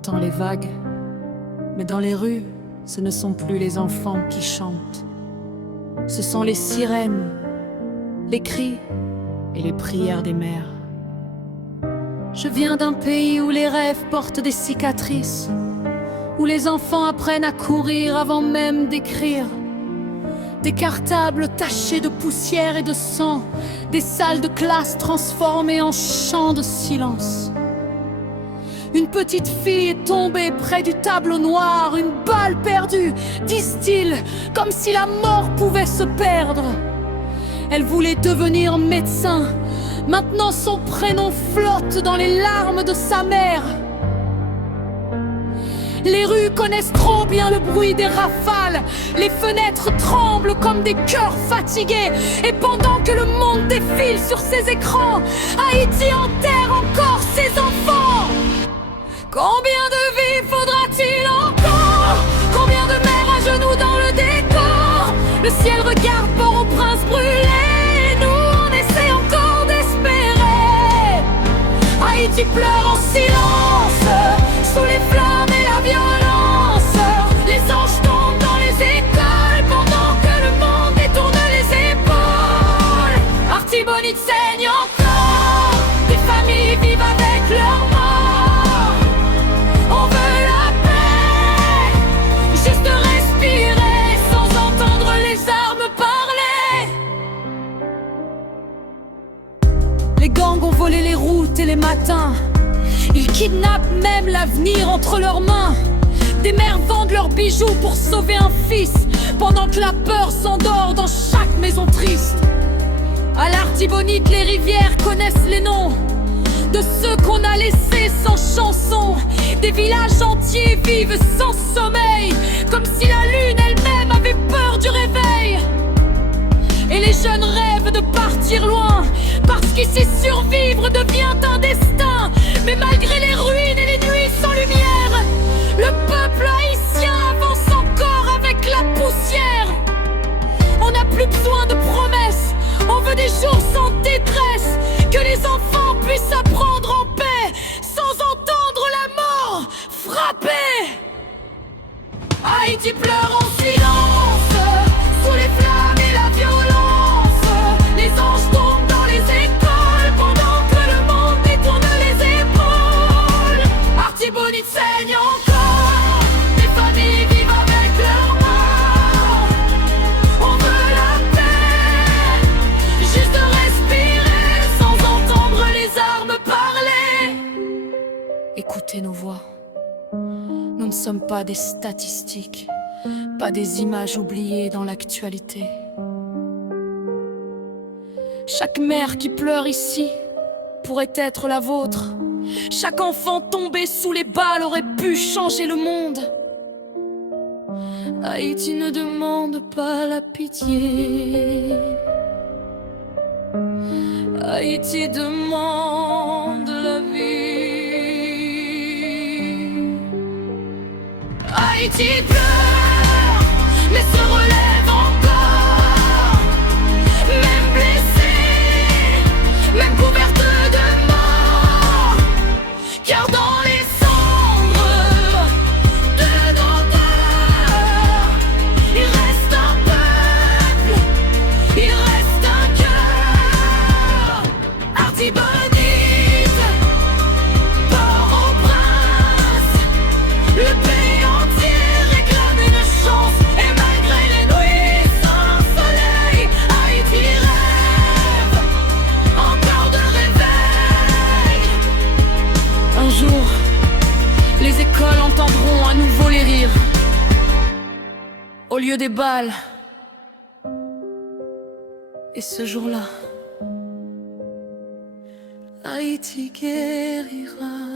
entend les vagues, mais dans les rues, ce ne sont plus les enfants qui chantent. Ce sont les sirènes, les cris et les prières des mères. Je viens d'un pays où les rêves portent des cicatrices, où les enfants apprennent à courir avant même d'écrire. Des cartables tachés de poussière et de sang, des salles de classe transformées en champs de silence. Une petite fille est tombée près du tableau noir, une balle perdue, disent-ils, comme si la mort pouvait se perdre. Elle voulait devenir médecin, maintenant son prénom flotte dans les larmes de sa mère. Les rues connaissent trop bien le bruit des rafales, les fenêtres tremblent comme des cœurs fatigués. Et pendant que le monde défile sur ses écrans, Haïti enterre encore ses enfants. Combien de vies faudra-t-il encore? Combien de mères à genoux dans le décor? Le ciel regarde Port-au-Prince brûler, nous on essaie encore d'espérer. Haïti pleure en silence, sous les flammes et la violence. Les anges tombent dans les écoles pendant que le monde détourne les épaules. Artibonite saigne encore, des familles vivent avec leurs morts. On veut la paix, juste respirer sans entendre les armes parler. Les gangs ont volé les routes et les matins. Ils kidnappent même l'avenir entre leurs mains. Des mères vendent leurs bijoux pour sauver un fils, pendant que la peur s'endort dans chaque maison triste. À l'Artibonite, les rivières connaissent les noms de ceux qu'on a laissés sans chanson. Des villages entiers vivent sans sommeil, comme si la lune elle-même avait peur du réveil. Et les jeunes rêvent de partir loin, parce qu'ici survivre devient un destin. Mais malgré les ruines et les nuits sans lumière, le peuple haïtien avance encore avec la poussière. On n'a plus besoin de promesses, on veut des jours sans détresse, que les enfants puissent apprendre en paix, sans entendre la mort frapper. Haïti pleure en silence, sous les flammes et la violence. Les anges tombent dans les écoles pendant que le monde détourne les épaules. Artibonite saigne encore, des familles vivent avec leurs morts. On veut la paix, juste respirer sans entendre les armes parler. Écoutez nos voix, nous ne sommes pas des statistiques, pas des images oubliées dans l'actualité. Chaque mère qui pleure ici pourrait être la vôtre. Chaque enfant tombé sous les balles aurait pu changer le monde. Haïti ne demande pas la pitié, Haïti demande la vie. Haïti pleure, mais se relève encore. Même blessée, même couverte de mort, car dans les cendres de grandeur, il reste un peuple, il reste un cœur. Artibonite, Port-au-Prince, le pays entier réclame une chance. Et malgré les nuits sans soleil, Haïti rêve encore de réveil. Un jour, les écoles entendront à nouveau les rires. Au lieu des balles. Et ce jour-là, Haïti guérira.